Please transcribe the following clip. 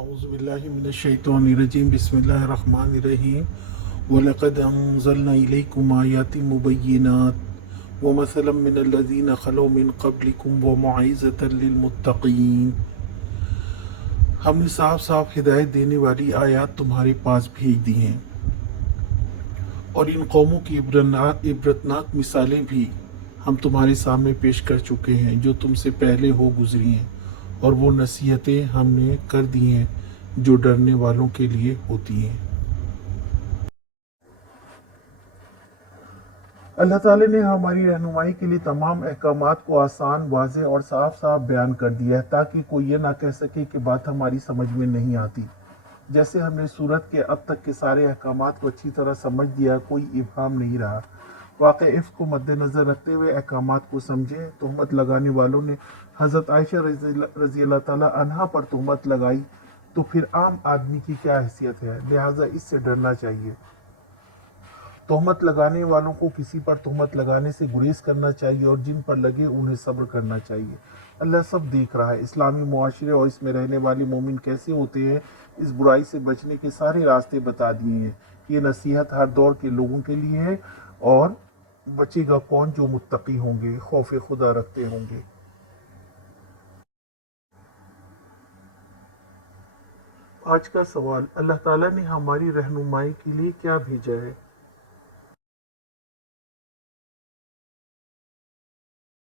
اعوذ باللہ من الشیطان الرجیم بسم اللہ الرحمن الرحیم وَلَقَدْ أَنزَلْنَا إِلَيْكُمْ آيَاتٍ مُبَيِّنَاتٍ وَمَثَلًا مِنَ الَّذِينَ خَلَوْا مِن قَبْلِكُمْ وَمَوْعِظَةً لِلْمُتَّقِينَ۔ ہم نے صاف صاف ہدایت دینے والی آیات تمہارے پاس بھیج دی ہیں، اور ان قوموں کی عبرتناک مثالیں بھی ہم تمہارے سامنے پیش کر چکے ہیں جو تم سے پہلے ہو گزری ہیں، اور وہ نصیحتیں ہم نے کر دی ہیں جو ڈرنے والوں کے لیے ہوتی ہیں۔ اللہ تعالی نے ہماری رہنمائی کے لیے تمام احکامات کو آسان، واضح اور صاف صاف بیان کر دیا ہے تاکہ کوئی یہ نہ کہہ سکے کہ بات ہماری سمجھ میں نہیں آتی۔ جیسے ہم نے سورت کے اب تک کے سارے احکامات کو اچھی طرح سمجھ دیا، کوئی ابہام نہیں رہا۔ واقع عفق کو مد نظر رکھتے ہوئے احکامات کو سمجھیں۔ تہمت لگانے والوں نے حضرت عائشہ رضی اللہ تعالیٰ عنہا پر تہمت لگائی تو پھر عام آدمی کی کیا حیثیت ہے، لہٰذا اس سے ڈرنا چاہیے۔ تہمت لگانے والوں کو کسی پر تہمت لگانے سے گریز کرنا چاہیے، اور جن پر لگے انہیں صبر کرنا چاہیے۔ اللہ سب دیکھ رہا ہے۔ اسلامی معاشرے اور اس میں رہنے والے مومن کیسے ہوتے ہیں، اس برائی سے بچنے کے سارے راستے بتا دیے ہیں۔ یہ نصیحت ہر دور کے لوگوں کے لیے ہے، اور بچے گا کون جو متقی ہوں گے، خوف خدا رکھتے ہوں گے۔ آج کا سوال: اللہ تعالیٰ نے ہماری رہنمائی کے لیے کیا بھیجا ہے؟